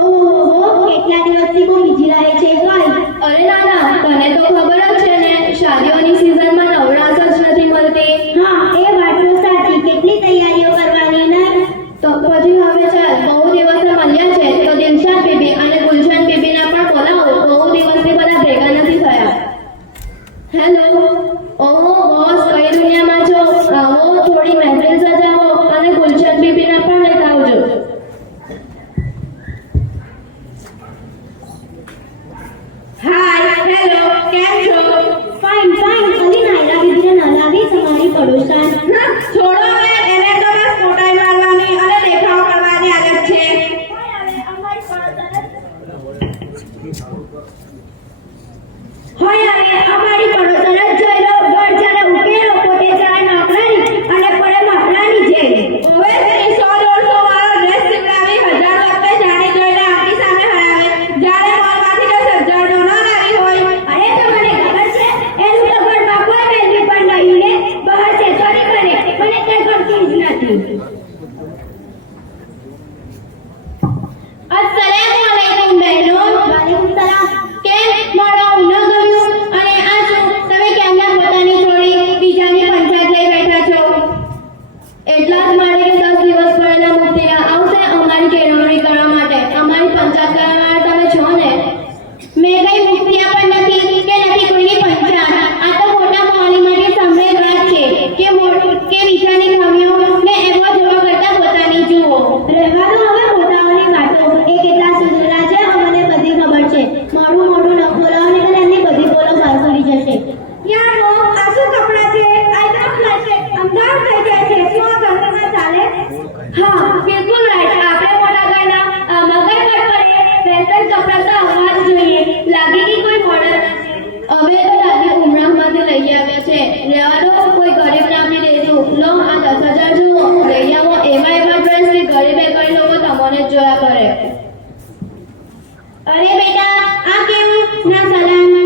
ઓહો, કેટલા દિવસથી કોઈ બીજી રહે છે કઈ? અરે ના ના, તને તો ખબર જ છે ને, શાદીઓની સિઝનમાં નવરાશ જ નથી મળતી. હા, એ વાત તો સાચી. કેટલી તૈયારીઓ કરવાની નહીં? તો પછી હવે ચાલ, બહુ દિવસે મળ્યા છે તો દિલશાદ બીબી અને ગુલશન બીબીના પણ બોલાવો. બહુ દિવસથી બધા ભેગા નથી થયા. હેલો. ઓહો બોસ, કઈ દુનિયામાં છો? આવો, થોડી મહેફિલ સજાવો અને ગુલશન બીબીના પણ લેતા આવજો. હાય, હેલો, કેમ છો? Fine fine. કદી નાયરા દીદીને ન લાવી તમારી પડોશણ? ના, છોડો ને, એને તો બસ ફોટાઈ મારવાની અને દેખાવ કરવાની આદત છે. હોય હવે અમારી પડોશણ જ જોઈ લો. ઘર જ્યારે ઉકેલો પોતે જ્યારે નોકરાની અને પડે મહારાની જેમ. હવે તેની 100-150 વાળો ડ્રેસ સીવડાવી 1000 વખતે જાણી જોઈને આપણી સામે હરાવે. જ્યારે મોલમાંથી જો 1000 નો ન લાવી હોય. અરે તમને ખબર છે એનું તો ઘરમાં કોઈ બેનની પણ નહીં ને બહાર છે સોરી કરે મને તે ગમતું જ નથી. અસ્સલામુઅલૈકુમ બહેનો. વાલેકુમ સલામ. કેમ મળવા ન ગયું? અને આ જો તમે કેમના પોતાની છોડી બીજાની પંચાયત લઈ બેઠા છો? એટલા જ માટે કે 10 દિવસ પહેલા મુક્તિયા આવશે અમારી કેળવણી કરવા માટે. અમારી પંચાયત કરવાવાળા તમે છો ને? મેં કઈ મુક્તિયા પણ નથી કે નથી કોઈની પંચાયત. આ તો મોટા મોહલ્લી માટે સાંભળેલ વાત છે કે બીજાની ખામીઓ ને એવો જોવા કરતા પોતાની જુઓ. રહેવા દો હવે પોતાઓની વાતો. એ કેટલા સુધરેલા છે અમને બધી ખબર છે. મોડું મોડું ન બોલાવો ને તો એમની બધી બોલો બહાર કરી જશે. યાર નો, આ શું કપડાં છે? આ તો ફ્લેશ અમદાવાદ થઈ જાય છે. શું આ ઘરમાં ચાલે? હા, બિલકુલ રાઈટ. આપણે મોટા ઘરના મગર પર વેસ્ટર્ન કપડાં તો આવવા જ જોઈએ. લાગે કે કોઈ મોડલ હવે તો દાદી ઉમરાહમાંથી લઈ આવ્યા છે. રહેવા દો, કોઈ ગરીબને આપી દઈશું. લો, આ 10,000 જુઓ. લઈ આવો એવા ડ્રેસ કે ગરીબ એકરી લોકો તમને જ જોયા કરે. અરે બેટા આ કેવું? ના સલામ